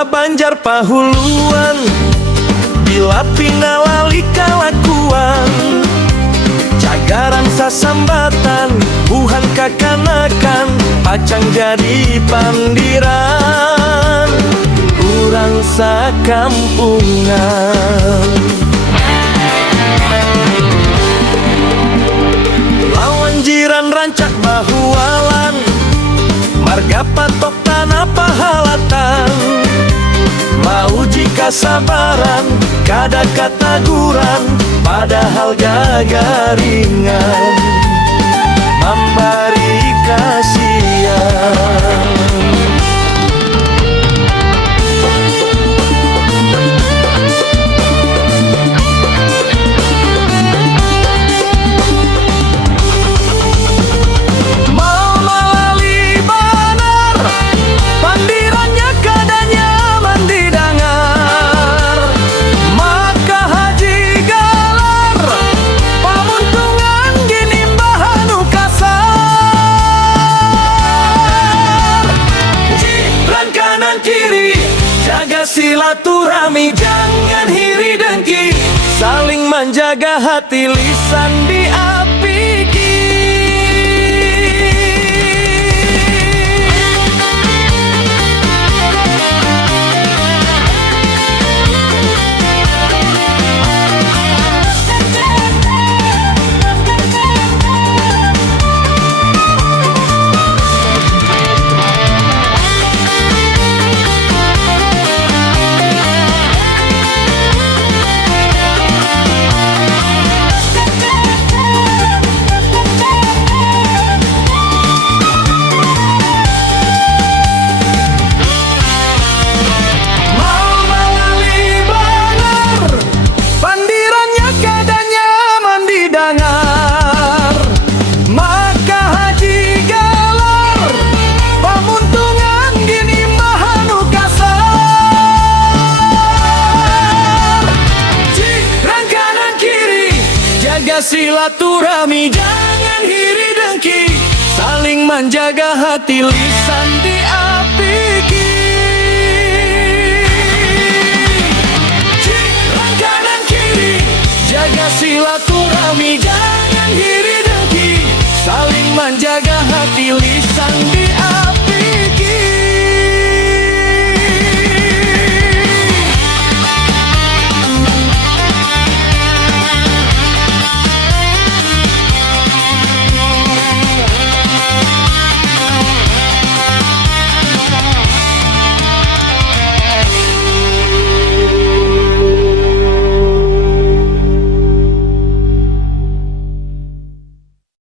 Bala Banjar Pahuluan, bila pinalali kalakuan, cagaran sasambatan, buhan kakanakan, pacang jadi pandiran, urang sakampungan. Lawan jiran rancak bahualan, marga patok tanah pahalatan, mauji kasabaran, kada kataguran, padahal gagaringan, memberi kasihan. Silaturahmi jangan hiri dengki, saling menjaga hati lisan diapiki. Silaturahmi jangan hiri dengki, saling menjaga hati lisan diapiki. Jiran kanan kiri, jaga silaturahmi jangan hiri dengki, saling menjaga